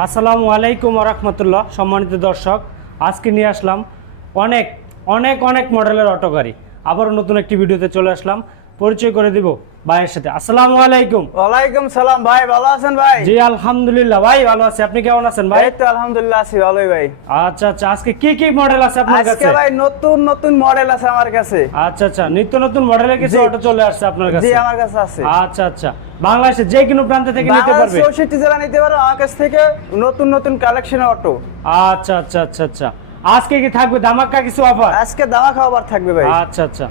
আসসালামু আলাইকুম রহমতুল্লাহ সম্মানিত দর্শক। আজকে নিয়ে আসলাম অনেক অনেক অনেক মডেলের অটো গাড়ি। আবারও নতুন একটি ভিডিওতে চলে আসলাম। পরিচয় করে দিব ভাইয়ের সাথে। আসসালামু আলাইকুম। ওয়ালাইকুম সালাম ভাই ভালো আছেন ভাই? জি আলহামদুলিল্লাহ। ভাই ভালো আছি। আপনি কেমন আছেন ভাই? এই তো আলহামদুলিল্লাহ আছি ভালোই ভাই। আচ্ছা আচ্ছা। আজকে কি কি মডেল আছে আপনার কাছে? আজকে ভাই নতুন নতুন মডেল আছে আমার কাছে। আচ্ছা আচ্ছা। নিত্য নতুন মডেলের কিছু অটো চলে আসছে আপনার কাছে? জি আমার কাছে আছে। আচ্ছা আচ্ছা। বাংলাদেশে যে কোনো প্রান্ত থেকে নিতে পারবে? চৌষট্টি জেলা নিতে পারো আমার কাছ থেকে নতুন নতুন কালেকশনের অটো আচ্ছা আচ্ছা আচ্ছা আচ্ছা। আজকে কি থাকবে? দামাক্কা কিছু অফার আজকে দামা খাবার থাকবে ভাই। আচ্ছা আচ্ছা।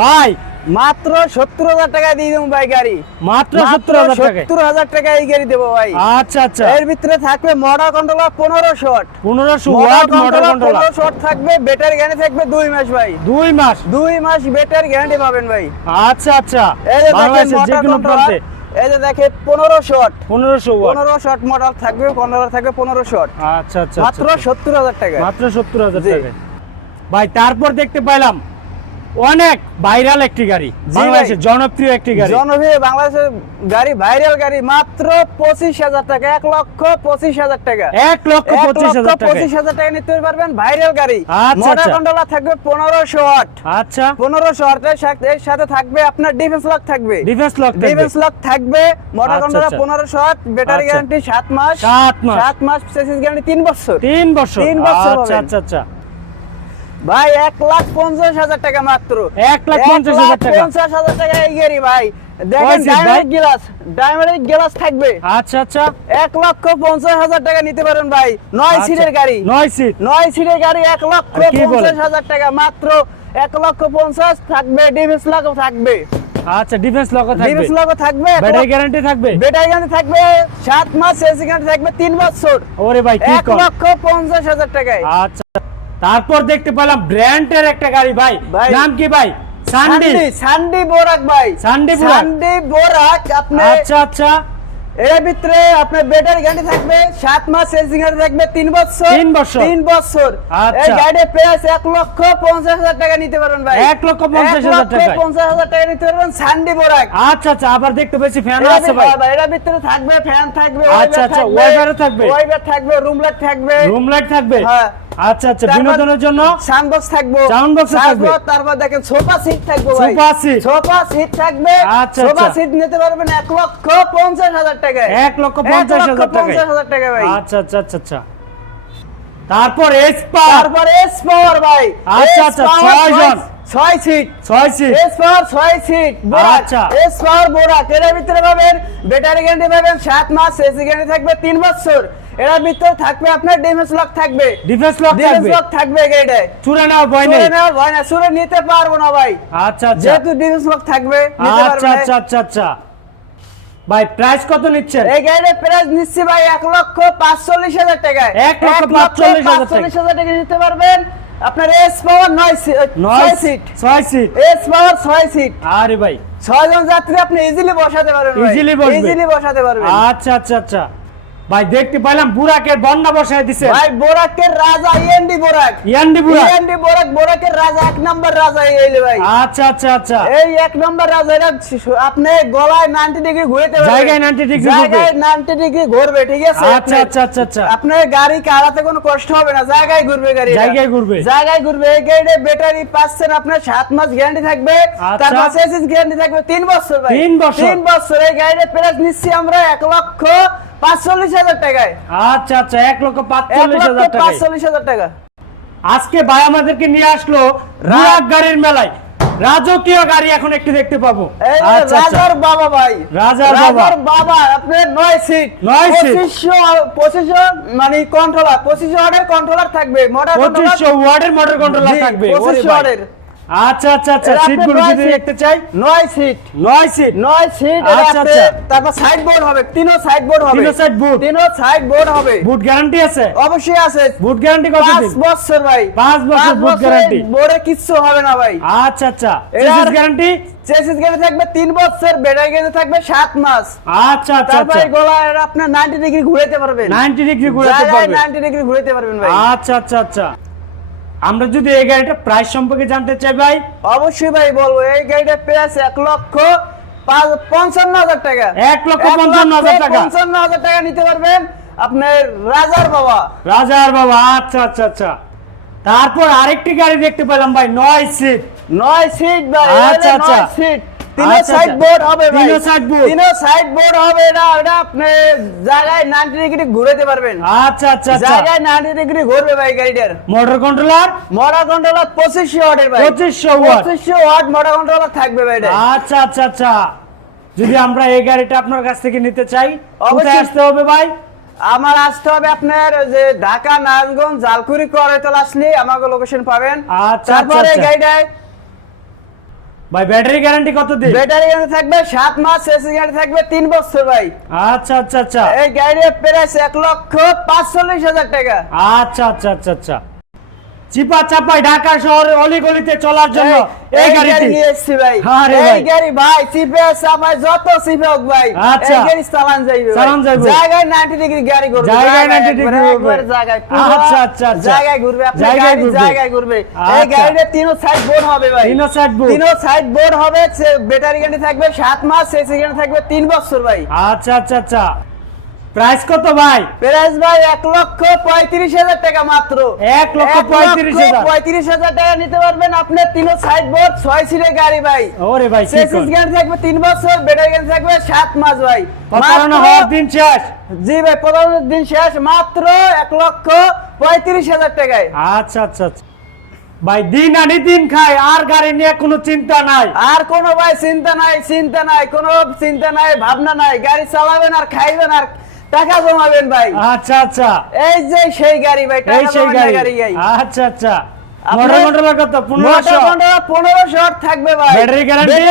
ভাই মাত্র সত্তর হাজার টাকা দিয়ে দেবো ভাই গাড়ি। মাত্র সত্তর সত্তর হাজার টাকা এই গাড়ি দেবো ভাই। আচ্ছা আচ্ছা। এর ভিতরে থাকবে মডার কন্ট্রোলার পনেরো শট পনেরোশো মডার ওয়াট মোটর কন্ট্রোলার শট থাকবে ব্যাটারি গ্যারান্টি থাকবে দুই মাস ভাই। দুই মাস? দুই মাস ব্যাটারি গ্যারান্টি পাবেন ভাই। আচ্ছা আচ্ছা। এই যে যে কোনো প্রান্তে। এই যে দেখেন পনেরো শট পনেরোশো পনেরো শট মডেল থাকবে কন্ট্রোলার থাকবে পনেরো শট আচ্ছা আচ্ছা মাত্র আচ্ছা। সত্তর হাজার টাকা মাত্র সত্তর হাজার। টাকা ভাই তারপর দেখতে পাইলাম অনেক ভাইরাল একটি গাড়ি বাংলাদেশের জনপ্রিয় একটি গাড়ি। জনপ্রিয় বাংলাদেশের গাড়ি ভাইরাল গাড়ি মাত্র পঁচিশ হাজার টাকা এক লক্ষ পঁচিশ হাজার টাকা। এক লক্ষ পঁচিশ হাজার টাকা। পঁচিশ হাজার টাকা নিতে পারবেন ভাইরাল গাড়ি। আচ্ছা, আচ্ছা। কন্ট্রোলার থাকবে পনেরোশো ওয়াট আচ্ছা। পনেরোশো ওয়াটের সাথে এর সাথে থাকবে আপনার ডিফেন্স লক থাকবে। ডিফেন্স লক থাকবে। ডিফেন্স লক থাকবে মোটর আচ্ছা, কন্ট্রোলার আচ্ছা। পনেরোশো ওয়াট ব্যাটারি। গ্যারান্টি সাত মাস। সাত মাস। সাত মাস গ্যারান্টি তিন বছর। তিন বছর। তিন বছর আচ্ছা আচ্ছা। ভাই এক লাখ পঞ্চাশ হাজার টাকা মাত্র। এক লাখ পঞ্চাশ হাজার টাকা। পঞ্চাশ হাজার টাকা এই গাড়ি ভাই। দেখেন ডায়মন্ড গ্লাস ডায়মন্ড গ্লাস থাকবে। আচ্ছা আচ্ছা। এক লক্ষ পঞ্চাশ হাজার টাকা নিতে পারেন ভাই। নয় আচ্ছা। সিটের গাড়ি। নয় সিট। নয় সিটের গাড়ি এক লক্ষ? পঞ্চাশ হাজার টাকা মাত্র। এক লক্ষ পঞ্চাশ থাকবে ডিভিস লাখ থাকবে। আচ্ছা ডিফেন্স লক থাকবে। ডিভিস লাখ থাকবে ব্যাটারি গ্যারান্টি থাকবে? ব্যাটারি গ্যারান্টি থাকবে সাত মাস এসি গ্যারান্টি থাকবে তিন বছর। ওরে ভাই কি এক কর লক্ষ পঞ্চাশ হাজার টাকায়। আচ্ছা। তারপর দেখতে পেলাম ব্র্যান্ডের একটা গাড়ি ভাই। নাম কি ভাই সান্ডি সান্ডি সান্ডি বোরাক ভাই সান্ডি বোরাক। সান্ডি বোরাক আপনি আচ্ছা আচ্ছা এর ভিতরে আপনার ব্যাটারি গ্যারান্টি থাকবে সাত মাস গ্যারান্টি থাকবে বছর বছর। বছর আচ্ছা। এই গাড়ির প্রাইস লক্ষ পঞ্চাশ হাজার টাকা নিতে পারবেন ভাই এক লক্ষ পঞ্চাশ এক হাজার লক্ষ টাকায়। পঞ্চাশ হাজার টাকা নিতে পারবেন সান্ডি বোরাক আচ্ছা আচ্ছা আবার দেখতে পেয়েছি ফ্যান এর আছে ভাই এর ভিতরে থাকবে ফ্যান থাকবে আচ্ছা, আচ্ছা, থাকবে? ওয়াইপার থাকবে রুম লাইট থাকবে রুম লাইট থাকবে হ্যাঁ। আচ্ছা আচ্ছা বিনোদনের জন্য সাউন্ড বক্স থাকবে। Box ও থাকবে? তারপর- দেখেন সোফা সিট থাকবে ভাই। Sofa seat. সোফা সিট থাকবে। আচ্ছা, সোফা আচ্ছা। সিট নিতে পারবেন এক লক্ষ পঞ্চাশ হাজার টাকায়। এক লক্ষ পঞ্চাশ এক লক্ষ হাজার টাকায়। পঞ্চাশ হাজার টাকা ভাই। আচ্ছা আচ্ছা আচ্ছা আচ্ছা। তারপর এসপা তারপর এস পাওয়ার ভাই। আচ্ছা, আচ্ছা, power ছয় জন। ছয় সিট ছয় সিট এস পাওয়ার ছয় সিট আচ্ছা। এস পাওয়ার ভিতরে পাবেন ব্যাটারি গ্যারান্টি পাবেন সাত মাস এসি গ্যারান্টি থাকবে তিন বছর। এর ভিতরে থাকবে আপনার ডিফেন্স লক থাকবে। ডিফেন্স লক ডিফেন্স লক থাকবে গাড়িটায় চুরে নেওয়ার ভয় নেই? নেওয়ার ভয় না সুরে নিতে পারব না ভাই। আচ্ছা আচ্ছা। যেহেতু ডিফেন্স লক থাকবে নিতে আচ্ছা পারবে আচ্ছা আচ্ছা আচ্ছা। ভাই প্রাইস কত নিচ্ছেন? এই গাড়ির প্রাইস নিচ্ছি ভাই এক লক্ষ পাঁচচল্লিশ হাজার টাকায়। এক লক্ষ পাঁচচল্লিশ হাজার টাকা। নিতে পারবেন। আপনার এস পাওয়ার নয় নয় সিট ছয় সিট এস পাওয়ার ছয় সিট আরে ভাই। ছয় জন যাত্রী আপনি ইজিলি বসাতে পারবেন ইজিলি বসাতে পারবেন। আচ্ছা আচ্ছা আচ্ছা। ভাই দেখতে পাইলাম বুরাকের বন্যা বসায় দিছে। ভাই বোরাকের রাজা ইএনডি বোরাক। ইয়ান্ডি বুরাক। ইএনডি বোরাক বোরাকের রাজা এক নম্বর রাজা এই ভাই। আচ্ছা আচ্ছা আচ্ছা। এই এক নম্বর রাজা এটা আপনি গলায় 90 ডিগ্রি ঘুরতে পারবেন। জায়গায় 90 degree ঘুরবে। জায়গায় 90 ডিগ্রি ঘুরবে ঠিক আছে? আচ্ছা আচ্ছা আচ্ছা আচ্ছা। আপনার গাড়ি কারাতে কোনো কষ্ট হবে না জায়গায় ঘুরবে গাড়ি জায়গায় ঘুরবে। জায়গায় ঘুরবে এই গাড়িতে ব্যাটারি পাচ্ছেন আপনার সাত মাস গ্যারান্টি থাকবে। তার তারপর সেসিস গ্যারান্টি থাকবে তিন বছর ভাই। তিন বছর। তিন বছর এই গাড়িতে প্রাইস নিচ্ছি আমরা এক লক্ষ পাঁচচল্লিশ হাজার টাকায়। আচ্ছা আচ্ছা এক লক্ষ পাঁচচল্লিশ হাজার টাকা পাঁচচল্লিশ হাজার টাকা। আজকে ভাই আমাদেরকে নিয়ে আসলো বুরাক গাড়ির মেলায়। রাজকীয় গাড়ি এখন একটু দেখতে পাবো। আচ্ছা রাজার বাবা ভাই। রাজার বাবা। বাবা আপনার নয় সিট নয়। পঁচিশশো পঁচিশশো মানে কন্ট্রোলার পঁচিশশো ওয়াটের কন্ট্রোলার থাকবে। মোটর পঁচিশশো ওয়ার্ডের মোটর কন্ট্রোলার থাকবে। পঁচিশশো ভাই। আচ্ছা আচ্ছা আচ্ছা এর সিট আপনারগুলো নয় যদি দেখতে চাই। নয় সিট নয় সিট নয় সিট আচ্ছা, আচ্ছা। তারপর সাইড বোর্ড হবে সাইড বোর্ড হবে। board। তিনও সাইড বোর্ড হবে। বুট গ্যারান্টি আছে? অবশ্যই আছে। বুট গ্যারান্টি কত দিন? বছর ভাই। পাঁচ বছর boot guarantee। বোর্ডে কিচ্ছু হবে না ভাই। আচ্ছা আচ্ছা। চেসিস গ্যারান্টি চেসিস গাড়ি থাকবে তিন বছর ব্যাটারি গাড়ি থাকবে সাত মাস। আচ্ছা আচ্ছা তারপর গলায় আপনার 90 ডিগ্রি ঘুরাতে পারবেন। 90 ডিগ্রি ঘুরাতে জায়গায় পারবে। 90 ডিগ্রি ঘুরাতে পারবেন ভাই। আচ্ছা আচ্ছা আচ্ছা। আমরা যদি এই গাড়িটা প্রাইস সম্পর্কে জানতে চাই ভাই? অবশ্যই ভাই বলব এই গাড়িটা প্রাইস এক লক্ষ পঞ্চান্ন হাজার টাকা। এক লক্ষ পঞ্চান্ন হাজার টাকা। পঞ্চান্ন হাজার টাকা নিতে পারবেন আপনার রাজার বাবা। রাজার বাবা আচ্ছা আচ্ছা আচ্ছা। তারপর আরেকটি গাড়ি দেখতে পেলাম ভাই নয় সিট। নয় সিট ভাই আচ্ছা, আচ্ছা। সিট। তিনো আচ্ছা, সাইড আচ্ছা। বোর্ড হবে ভাই তিনো side board। তিনো সাইড বোর্ড হবে না এটা আপনি জায়গায় 90 ডিগ্রি ঘুরাতে পারবেন আচ্ছা আচ্ছা আচ্ছা জায়গায় 90 ডিগ্রি ঘুরবে ভাই গাড়িটার মোটর কন্ট্রোলার মোটর কন্ট্রোলার 2500 ওয়াটের ভাই 2500 ওয়াট। 2500 ওয়াট মোটর কন্ট্রোলার থাকবে ভাই এটা আচ্ছা আচ্ছা আচ্ছা যদি আমরা এই গাড়িটা আপনার কাছ থেকে নিতে চাই কোথায় অবশ্যই। আসতে হবে ভাই আমার আসতে হবে আপনার যে ঢাকা নারায়ণগঞ্জ জালকুড়ি করাইতল আসলে আমাকে লোকেশন পাবেন আচ্ছা, তারপরে আচ্ছা। গাড়িটায় ভাই ব্যাটারি গ্যারান্টি কত দিন? ব্যাটারি গ্যারান্টি থাকবে 7 মাস এসি গ্যারান্টি থাকবে 3 বছর ভাই। আচ্ছা আচ্ছা আচ্ছা। এই গাড়ির প্রাইস 1 লক্ষ পাঁচচল্লিশ হাজার টাকা। আচ্ছা আচ্ছা আচ্ছা আচ্ছা। চিপা চাপাই ঢাকা শহরে অলিগলিতে চলার জন্য এই- এই এই গাড়ি নিয়ে এসছি ভাই আরে এই ভাই। গাড়ি ভাই সিপে সাফাই যত সিপে হোক ভাই আচ্ছা। এই গাড়ি চালান যাইবে চালান যাইবে। জায়গায় 90 ডিগ্রি গাড়ি ঘুরবে জায়গায় 90 ডিগ্রি ঘুরবে। জায়গায় আচ্ছা, আচ্ছা, আচ্ছা। জায়গায় ঘুরবে আপনি জায়গায় ঘুরবে। জায়গায় ঘুরবে এই আচ্ছা। গাড়িতে তিনো সাইড বোর্ড হবে ভাই তিনো side board। তিনো সাইড বোর্ড হবে ব্যাটারি গাড়ি থাকবে 7 মাস এসি গাড়ি থাকবে 3 বছর ভাই আচ্ছা আচ্ছা আচ্ছা প্রাইস কত ভাই? প্রাইস ভাই এক লক্ষ পঁয়ত্রিশ হাজার টাকা মাত্র। এক লক্ষ পঁয়ত্রিশ হাজার। পঁয়ত্রিশ হাজার টাকা নিতে পারবেন আপনি তিনো সাইড বোর্ড ছয় সিটের গাড়ি ভাই। ওরে ভাই সেসিস গাড়ি থাকবে তিন বছর ব্যাটারি গাড়ি থাকবে সাত মাস ভাই। প্রতারণা হওয়ার দিন শেষ। জি ভাই প্রতারণার দিন শেষ মাত্র এক লক্ষ পঁয়ত্রিশ হাজার টাকায়। আচ্ছা আচ্ছা আচ্ছা। ভাই দিন আনি দিন খায় আর গাড়ি নিয়ে কোনো চিন্তা নাই। আর কোনো ভাই চিন্তা নাই চিন্তা নাই কোনো চিন্তা নাই ভাবনা নাই গাড়ি চালাবেন আর খাইবেন আর টাকা জমাবেন ভাই। আচ্ছা আচ্ছা। এই যে সেই গাড়ি ভাই এই সেই গাড়ি। আচ্ছা আচ্ছা। মোটর কন্ট্রোলার কত? পনেরোশো? পনেরোশো থাকবে ভাই। Battery guarantee?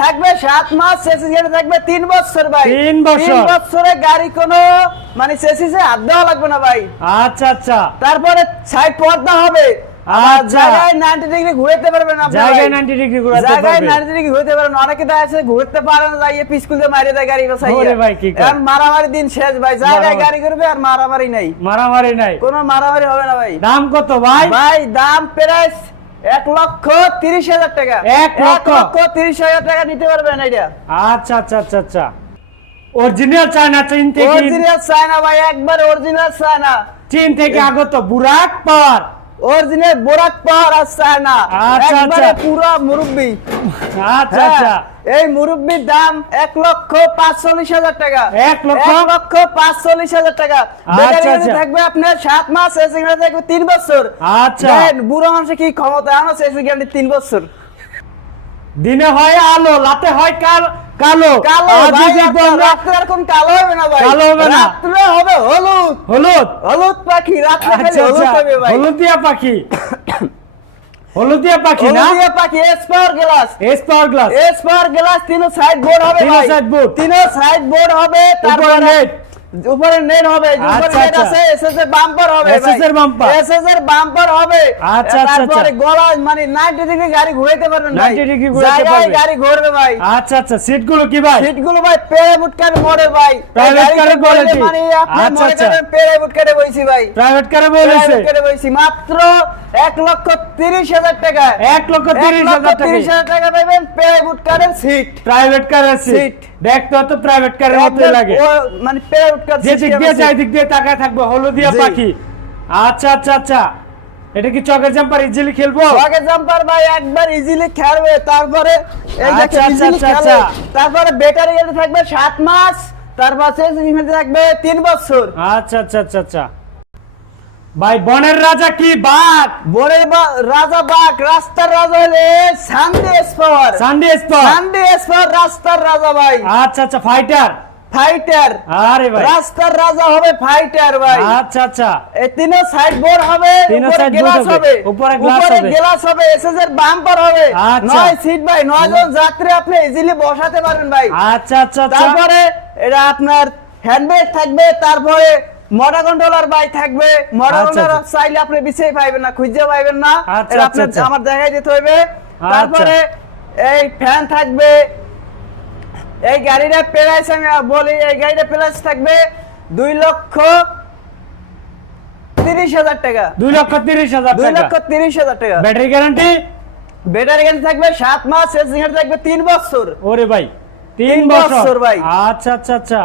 থাকবে সাত মাস সেসিস গাড়ি থাকবে তিন বছর ভাই। তিন বছর। তিন বছরে গাড়ি কোনো মানে সেসিসে হাত দেওয়া লাগবে না ভাই। আচ্ছা আচ্ছা। তারপরে সাইড পর্দা হবে। আর আচ্ছা। জায়গায় 90 ডিগ্রি ঘুরতে পারবেন আপনি জায়গায় 90 ডিগ্রি ঘোরাতে জায়গায় 90 ডিগ্রি ঘুরতে পারবেন। অনেকে তো আছে ঘুরতে পারে না যাইয়ে পিছকুলতে মারিয়ে দেয় গাড়ি বসাইয়া। ওরে ভাই, কি কয়? মারামারি দিন শেষ ভাই। জায়গায় গাড়ি করবে আর মারামারি নাই। মারামারি নাই। কোনো মারামারি হবে না ভাই। দাম কত ভাই? ভাই দাম প্রাইস এক লক্ষ তিরিশ হাজার টাকা। এক লক্ষ? তিরিশ হাজার টাকা নিতে পারবেন এটা। আচ্ছা আচ্ছা আচ্ছা আচ্ছা। অরিজিনাল চায়না চীন থেকে অরিজিনাল চায়না ভাই একবার অরিজিনাল চায়না। চীন থেকে আগত বুরাক পাওয়ার। অরিজিনাল বোরাক পাহাড় আসছে আচ্ছা, একবারে আচ্ছা। পুরো মুরব্বি আচ্ছা আচ্ছা এই মুরব্বির দাম এক লক্ষ পাঁচচল্লিশ হাজার টাকা এক লক্ষ? লক্ষ পাঁচচল্লিশ হাজার টাকা আচ্ছা, আচ্ছা। থাকবে আপনার সাত মাস এসি থাকবে তিন বছর আচ্ছা। বুড়ো মানুষের কি ক্ষমতা আনো এসি গাড়ি তিন বছর দিনে হয় আলো রাতে হয় কাল কালো। কালো রাত্রে আর কোন কালো হবে না ভাই। কালো হবে না। রাত্রে হবে হলুদ। হলুদ? হলুদ পাখি রাত্রে খালি আচ্ছা হলুদ আচ্ছা। হবে ভাই। হলুদিয়া পাখি। হলুদিয়া পাখি না? হলুদিয়া পাখি S power glass. S power glass glass তিনো side board হবে তিনো ভাই। তিনো সাইড বোর্ড হবে উপরে তারপরে নেট। উপরে হবে উপরে। আছে এসএস এর বাম্পার হবে এর bumper। এসএস এর বাম্পার হবে। আচ্ছা, আচ্ছা, তারপরে আচ্ছা। গলা মানে 90 ডিগ্রি গাড়ি ঘুরাইতে পারবেন ভাই। 90 ডিগ্রি ঘুরাইতে গাড়ি ঘুরবে ভাই। আচ্ছা আচ্ছা। সিটগুলো কি ভাই? ভাই বুটকার মডেল ভাই। car এর বসলে quality। মানে আপনি আচ্ছা, আচ্ছা। করেন বইছি ভাই। প্রাইভেট কারে বইছি। মাত্র এক লক্ষ তিরিশ হাজার টাকা। এক লক্ষ তিরিশ এক লক্ষ হাজার টাকা। তিরিশ হাজার টাকা পাবেন পেরে বুটকারের সিট প্রাইভেট কারের সিট। দেখতে তো প্রাইভেট কারের একদম লাগে। মানে পেরে বুটকার যে দিক দিয়ে দিক দিয়ে তাকায় থাকবে হলুদিয়া। পাখি। আচ্ছা আচ্ছা আচ্ছা। এটা কি চকের জাম্পার ইজিলি খেলব? আগে জাম্পার ভাই একবার ইজিলি খেলবে। তারপরে এই আচ্ছা, আচ্ছা, আচ্ছা। তারপরে ব্যাটারি থাকবে মাস তারপর শেষ ইভেন্টে থাকবে বছর। আচ্ছা আচ্ছা আচ্ছা আচ্ছা। ভাই বনের রাজা কি বাঘ? বনের রাজা বাঘ রাস্তার রাজা হলে সানডে সানডে সানডে রাস্তার রাজা ভাই। আচ্ছা আচ্ছা ফাইটার ফাইটার আরে ভাই। রাস্তার রাজা হবে ফাইটার ভাই। আচ্ছা আচ্ছা। এই তিনো সাইড বোর্ড হবে তিনো উপরে গ্লাস হবে, উপরে উপরে হবে। গ্লাস হবে এসএস এর বাম্পার হবে। আচ্ছা। নয় সিট ভাই। নয় জন যাত্রী আপনি ইজিলি বসাতে পারবেন ভাই। আচ্ছা আচ্ছা আচ্ছা। তারপরে এটা আপনার হ্যান্ডব্যাগ থাকবে তারপরে মোটর কন্ট্রোলার বাই থাকবে। মোটর আচ্ছা, কন্ট্রোলার আচ্ছা। চাইলে আপনি বিছিয়ে পাইবেন না খুঁজে পাইবেন না। এটা আপনার। আমার দেখাই দিতে হইবে। তারপরে এই ফ্যান থাকবে এই গাড়িটা প্রাইস আমি বলি এই গাড়িটা প্রাইস থাকবে দুই লক্ষ তিরিশ হাজার টাকা। দুই লক্ষ তিরিশ হাজার দুই লক্ষ তিরিশ হাজার টাকা। Battery guarantee? ব্যাটারি গ্যারান্টি থাকবে সাত মাস এসি থাকবে তিন বছর। ওরে ভাই তিন বছর ভাই। আচ্ছা আচ্ছা আচ্ছা।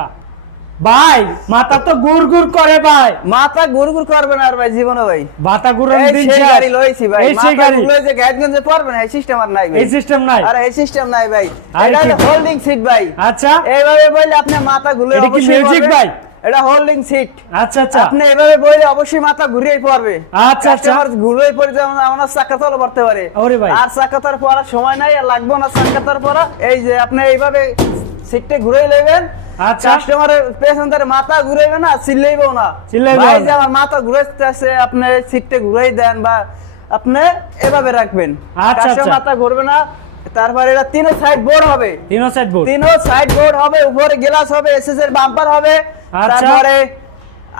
ভাই মাথা তো গুড় গুড় করে ভাই। মাথা গুড়গুড় করবে না আর ভাই জীবনে ভাই। মাথা এই দিন সেই গাড়ি লইছি ভাই এই সেই গাড়ি। গুলো যে গাইডগঞ্জে পড়বে না এই সিস্টেম আর নাই ভাই। এই সিস্টেম নাই। আর এই সিস্টেম নাই ভাই। এটা হোল্ডিং সিট ভাই। আচ্ছা। এইভাবে বললে আপনি মাথা ঘুরে এটা কি পড়বে। ভাই? এটা হোল্ডিং সিট আচ্ছা আচ্ছা। আপনি এভাবে বললে অবশ্যই মাথা ঘুরিয়ে পড়বে। আচ্ছা, আচ্ছা। কাস্টমার ঘুরিয়ে পড়ে যেমন আমার চাকা তলে পড়তে পারে। ওরে ভাই। আর চাকা তলে পড়ার সময় নাই আর লাগবে না চাকা তলে পড়া। এই যে আপনি এইভাবে সিটটা ঘুরে নেবেন আচ্ছা। কাস্টমারের পেছন মাথা ঘুরাইবে না চিল্লাইবেও না চিল্লাইবেও ভাই যে আমার মাথা ঘুরাইতেছে আপনি সিটটা ঘুরাই দেন বা আপনি এভাবে রাখবেন আচ্ছা, আচ্ছা। মাথা ঘুরবে না তারপরে এটা তিনও সাইড বোর্ড হবে তিনো সাইড বোর্ড তিনও সাইড বোর্ড হবে উপরে গ্লাস হবে এসএস এর বাম্পার হবে। তারপরে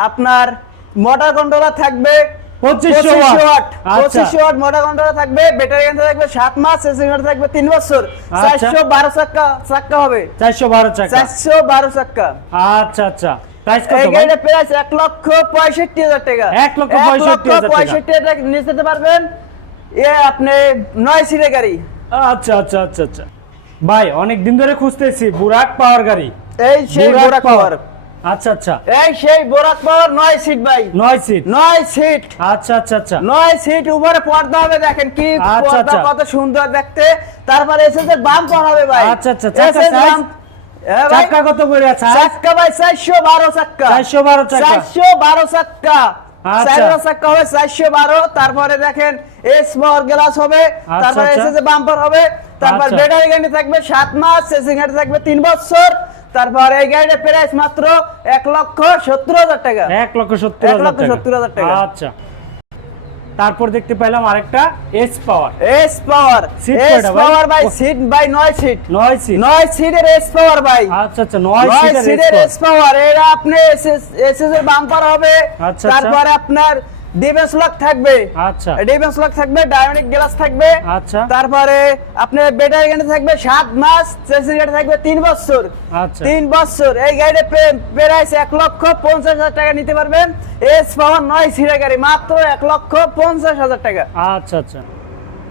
আপনার মোটর কন্ট্রোলার থাকবে 2500 ওয়াট। ওয়াট। পঁচিশশো ওয়াট মোটর কন্ট্রোলার থাকবে ব্যাটারি গান থাকবে সাত মাস এসি গান থাকবে তিন বছর। আচ্ছা। চারশো বারো চাক্কা চাক্কা হবে। চারশো বারো টাকা চারশো বারো চাক্কা। আচ্ছা আচ্ছা। প্রাইস কত এই ভাই? গাড়িটা প্রাইস এক লক্ষ পঁয়ষট্টি হাজার টাকা। এক লক্ষ পঁয়ষট্টি হাজার টাকা। নিয়ে যেতে পারবেন। এ আপনি নয় গাড়ি। আচ্ছা আচ্ছা আচ্ছা আচ্ছা। ভাই অনেক দিন ধরে খুঁজতেছি বুরাক পাওয়ার গাড়ি। এই সেই বোরাক পাওয়ার। আচ্ছা আচ্ছা। এই সেই বোরাক পাওয়ার নয় সিট ভাই। নয় সিট নয় সিট আচ্ছা আচ্ছা আচ্ছা। নয় সিট উপরে পর্দা হবে দেখেন কি আচ্ছা, পর্দা আচ্ছা। কত সুন্দর দেখতে। তারপরে এসে বাম হবে ভাই। আচ্ছা, আচ্ছা, চাকা কত করে আছে? চাক্কা ভাই চারশো বারো চাক্কা 412 চাক্কা। চারশো বারো চাক্কা আচ্ছা। হবে তারপরে দেখেন এস পাওয়ার গ্লাস হবে। তারপরে বাম্পার হবে। তারপর। ব্যাটারি গাড়ি থাকবে সাত মাস সেসিং থাকবে তিন বছর। তারপর এই গাড়ির প্রাইস মাত্র এক লক্ষ সত্তর হাজার টাকা। এক লক্ষ সত্তর এক লক্ষ সত্তর হাজার টাকা। আচ্ছা। তারপর দেখতে পেলাম আরেকটা S power S power S ভাই? পাওয়ার বাই সিট বাই নয় সিট নয় সিট নয় সিটের এস পাওয়ার বাই আচ্ছা আচ্ছা নয় সিটের এস পাওয়ার এটা আপনি এসএস এর বাম্পার হবে। আচ্ছা, তারপরে আপনার ডিফেন্স লক থাকবে। আচ্ছা। ডিফেন্স লক থাকবে ডায়মন্ডিক গ্লাস থাকবে। আচ্ছা। তারপরে আপনার ব্যাটারি গাড়ি থাকবে সাত মাস চেসিং গাড়ি থাকবে তিন বছর। আচ্ছা। তিন বছর। এই গাড়িতে প্রাইস এক লক্ষ পঞ্চাশ হাজার টাকা নিতে পারবেন। এস পাওয়ার নয় সিটের গাড়ি মাত্র এক লক্ষ পঞ্চাশ হাজার টাকা। আচ্ছা আচ্ছা।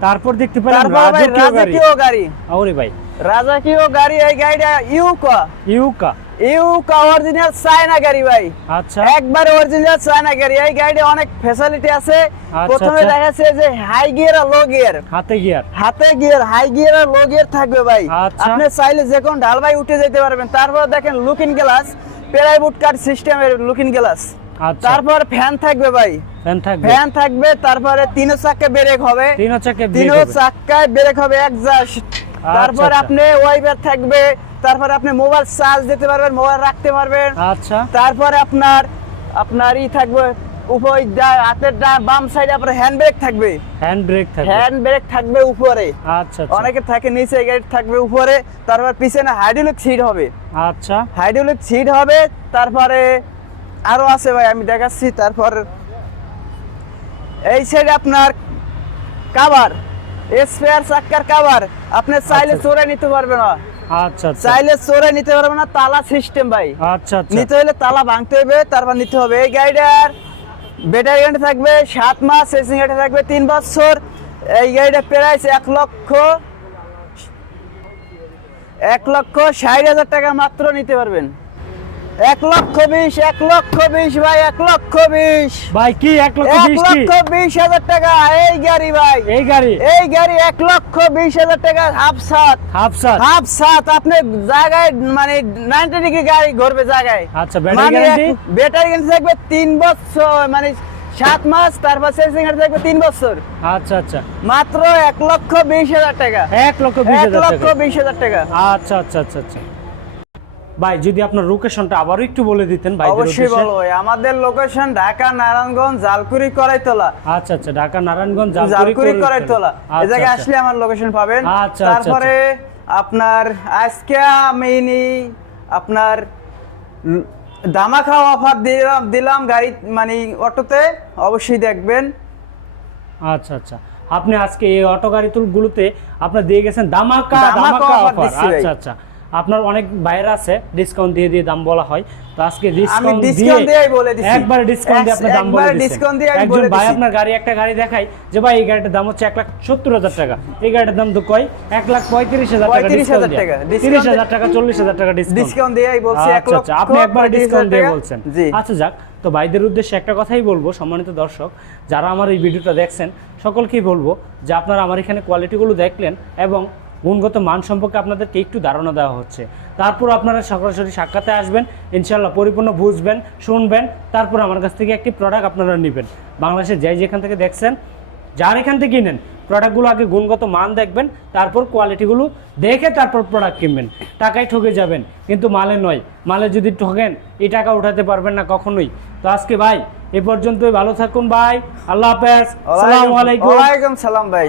তারপর দেখতে ভাই রাজকীয় গাড়ি। রাজকীয় ভাই। রাজকীয় গাড়ি এই গাড়িটা ইউকা। ইউকা। ইউকা অরিজিনাল চায়না গাড়ি ভাই। আচ্ছা। একবার অরিজিনাল চায়না গাড়ি। এই গাড়িতে অনেক ফ্যাসিলিটি আছে। আচ্ছা, প্রথমে আচ্ছা। দেখাচ্ছে যে হাই গিয়ার আর লো গিয়ার হাতে গিয়ার হাতে গিয়ার হাই গিয়ার আর লো গিয়ার থাকবে ভাই। আচ্ছা। আপনি চাইলে যে কোন ঢাল ভাই উঠে যেতে পারবেন। তারপর দেখেন লুকিং গ্লাস প্লাইউড কাট সিস্টেমের লুকিং গ্লাস তারপর ফ্যান থাকবে ভাই। ফ্যান থাকবে। ফ্যান থাকবে তারপরে তিন চাকা ব্রেক হবে। তিন চাকে তিন চাকায় ব্রেক হবে একজাস্ট তারপর। আপনি ওয়াইপার থাকবে তারপর আপনি মোবাইল চার্জ দিতে পারবেন মোবাইল রাখতে পারবেন। আচ্ছা। তারপরে আপনার আপনার ই থাকবে উপর হাতের বাম সাইডে আপনার হ্যান্ড ব্রেক থাকবে। হ্যান্ড ব্রেক থাকবে। হ্যান্ড ব্রেক থাকবে উপরে। আচ্ছা আচ্ছা। অনেকে থাকে নিচে থাকবে উপরে তারপর পিছনে হাইড্রোলিক সিট হবে। আচ্ছা। হাইড্রোলিক সিট হবে তারপরে আরও আছে ভাই আমি দেখাচ্ছি তারপর এই সাইডে আপনার কাভার স্পেয়ার চাক্কার কাভার আপনি চাইলে আচ্ছা। চোরে নিতে পারবে না আচ্ছা আচ্ছা। চাইলে চোরে নিতে পারবে না তালা সিস্টেম ভাই। আচ্ছা নিতে হলে তালা ভাঙতে হবে তারপর নিতে হবে। এই গাড়িটার ব্যাটারি গাড়ি থাকবে সাত মাস সেসিং থাকবে তিন বছর। এই গাড়িটা প্রাইস এক লক্ষ এক লক্ষ ষাট হাজার টাকা মাত্র নিতে পারবেন। এক লক্ষ বিশ এক লক্ষ বিশ ভাই এক লক্ষ বিশ। ভাই কি এক লক্ষ এক বিশ লক্ষ বিশ হাজার টাকা এই গাড়ি ভাই। এই গাড়ি? এই গাড়ি এক লক্ষ বিশ হাজার টাকা হাফ সাত হাফ সার হাফ সাত আপনি জায়গায় মানে নাইনটি ডিগ্রি গাড়ি ঘুরবে জায়গায়। আচ্ছা ব্যাটারি গ্যারান্টি ব্যাটারি গ্যারান্টি থাকবে তিন বছর মানে সাত মাস তারপর সেন্সিং থাকবে তিন বছর। আচ্ছা আচ্ছা। মাত্র এক লক্ষ বিশ হাজার টাকা। এক লক্ষ বিশ হাজার টাকা। আচ্ছা আচ্ছা আচ্ছা আচ্ছা। ভাই যদি আপনার লোকেশনটা আবারও একটু বলে দিতেন ভাই অবশ্যই বলব আমাদের লোকেশন ঢাকা নারায়ণগঞ্জ জালকুড়ি করাইতলা। আচ্ছা আচ্ছা ঢাকা নারায়ণগঞ্জ জালকুড়ি করাইতলা। এই আচ্ছা, জায়গায় আচ্ছা। আসলে আমার লোকেশন পাবেন। আচ্ছা, তারপরে আপনার আজকে আমি আপনার দামাখা অফার দিলাম দিলাম গাড়ি মানে অটোতে অবশ্যই দেখবেন। আচ্ছা আচ্ছা। আপনি আজকে এই অটো গাড়ি গুলোতে আপনার দিয়ে গেছেন দামাকা দামাকা অফার আচ্ছা আচ্ছা। আপনার অনেক বাইরে আছে ডিসকাউন্ট দিয়ে দিয়ে দাম বলা হয়। তো আজকে ডিসকাউন্ট discount দিয়েই বলে দিছি। একবার ডিসকাউন্ট দিয়ে আপনার দাম বলে discount দিয়ে আমি একজন ভাই আপনার গাড়ি একটা গাড়ি দেখাই যে ভাই এই গাড়িটার দাম হচ্ছে এক লাখ সত্তর হাজার টাকা। এই গাড়িটার দাম তো কয়? এক লাখ পঁয়ত্রিশ হাজার টাকা 35,000 টাকা। তিরিশ হাজার টাকা চল্লিশ হাজার টাকা ডিসকাউন্ট ডিসকাউন্ট দিয়েই বলছি এক আচ্ছা আচ্ছা আপনি একবার ডিসকাউন্ট দিয়ে বলছেন। জি। আচ্ছা যাক তো ভাইদের উদ্দেশ্যে একটা কথাই বলব সম্মানিত দর্শক যারা আমার এই ভিডিওটা দেখছেন সকলকেই বলব যে আপনারা আমার এখানে কোয়ালিটিগুলো দেখলেন এবং গুণগত মান সম্পর্কে আপনাদেরকে একটু ধারণা দেওয়া হচ্ছে। তারপর আপনারা সরাসরি সাক্ষাতে আসবেন ইনশাল্লাহ পরিপূর্ণ বুঝবেন শুনবেন তারপর আমার কাছ থেকে একটি প্রোডাক্ট আপনারা নেবেন। বাংলাদেশে যাই যেখান থেকে দেখছেন যার এখান থেকে কিনেন প্রোডাক্টগুলো আগে গুণগত মান দেখবেন তারপর কোয়ালিটিগুলো দেখে তারপর প্রোডাক্ট কিনবেন। টাকায় ঠকে যাবেন কিন্তু মালে নয়। মালে যদি ঠকেন এই টাকা উঠাতে পারবেন না কখনোই। তো আজকে ভাই এ পর্যন্তই ভালো থাকুন ভাই আল্লাহ হাফেজ। সালামু আলাইকুম। ওয়ালাইকুম সালাম ভাই।